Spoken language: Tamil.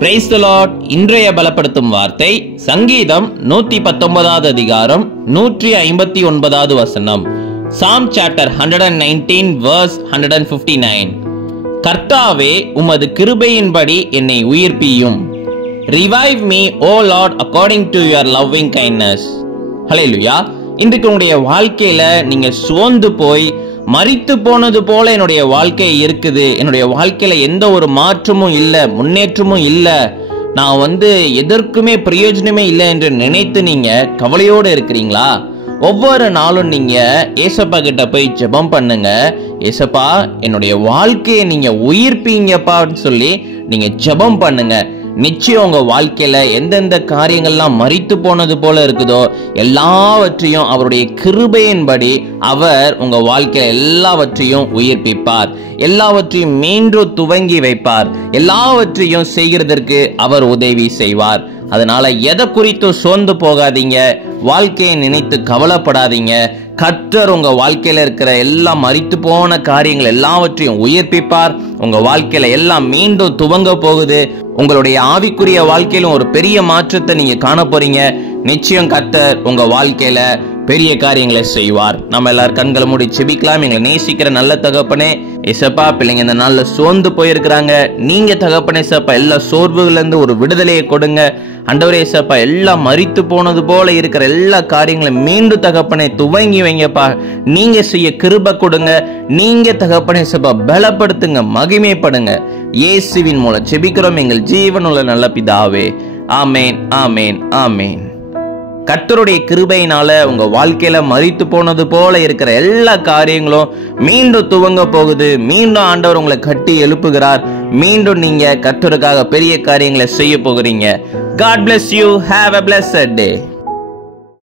Praise the Lord. இன்றைய பலப்படுத்தும் வார்த்தை சங்கீதம் 119 அதிகாரம் 159 வசனம். சாம் சாப்டர் 119 verse 159. கர்த்தாவே, உமது கிருபையின்படி என்னை உயிர்ப்பியும். Revive me, O Lord, according to your loving kindness. ஹல்லேலூயா. இன்றைக்கு உங்களுடைய வாழ்க்கையில நீங்க சோர்ந்து போய் மரித்து போனது போல என்னுடைய வாழ்க்கை இருக்குது, என்னுடைய வாழ்க்கையில எந்த ஒரு மாற்றமும் இல்லை, முன்னேற்றமும் இல்லை, நான் எதற்குமே பிரயோஜனமே இல்லை என்று நினைத்து நீங்க கவலையோடு இருக்கிறீங்களா? ஒவ்வொரு நாளும் நீங்க ஏசப்பா கிட்ட போய் ஜெபம் பண்ணுங்க. ஏசப்பா, என்னுடைய வாழ்க்கையை நீங்க உயிர்ப்பீங்கப்பான்னு சொல்லி நீங்க ஜெபம் பண்ணுங்க. நிச்சயம் உங்க வாழ்க்கையில எந்தெந்த காரியங்கள்லாம் மரித்து போனது போல இருக்குதோ எல்லாவற்றையும் அவருடைய கிருபையின்படி அவர் உங்க வாழ்க்கையில எல்லாவற்றையும் உயிர்ப்பிப்பார், எல்லாவற்றையும் மீண்டும் துவங்கி வைப்பார், எல்லாவற்றையும் செய்கிறதற்கு அவர் உதவி செய்வார். அதனால எதை குறித்தும் சோர்ந்து போகாதீங்க, வாழ்க்கையை நினைத்து கவலைப்படாதீங்க. கர்த்தர் உங்க வாழ்க்கையில இருக்கிற எல்லா மரித்து போன காரியங்கள் எல்லாவற்றையும் உயிர்ப்பிப்பார். உங்க வாழ்க்கையில எல்லாம் மீண்டும் துவங்க போகுது. உங்களுடைய ஆவிக்குரிய வாழ்க்கையிலும் ஒரு பெரிய மாற்றத்தை நீங்க காண போறீங்க. நிச்சயம் கர்த்தர் உங்க வாழ்க்கையில பெரிய காரியங்களை செய்வார். நம்ம எல்லாரும் கண்களை மூடி செபிக்கலாம். எங்களை நேசிக்கிற நல்ல தகப்பனே, ஏசப்பா, பிள்ளைங்க இந்த நாள்ல சோர்ந்து போயிருக்கிறாங்க. நீங்க தகப்பனே ஏசப்பா எல்லா சோர்வுகள்ல இருந்து ஒரு விடுதலையை கொடுங்க. ஆண்டவரே ஏசப்பா, எல்லாம் மரித்து போனது போல இருக்கிற எல்லா காரியங்களும் மீண்டும் தகப்பனே துவங்கி வைங்கப்பா. நீங்க செய்ய கிருபை கொடுங்க. நீங்க தகப்பனே ஏசப்பா பலப்படுத்துங்க, மகிமைப்படுங்க. இயேசுவின் மூலம் செபிக்கிறோம் எங்கள் ஜீவனுள்ள நல்ல பிதாவே. ஆமேன், ஆமேன், ஆமேன். கர்த்தருடைய கிருபையினால உங்க வாழ்க்கையில மரித்து போனது போல இருக்கிற எல்லா காரியங்களும் மீண்டும் துவங்க போகுது. மீண்டும் ஆண்டவர் உங்களை கட்டி எழுப்புகிறார். மீண்டும் நீங்க கர்த்தருக்காக பெரிய காரியங்களை செய்ய போகிறீங்க. God bless you. Have a blessed day.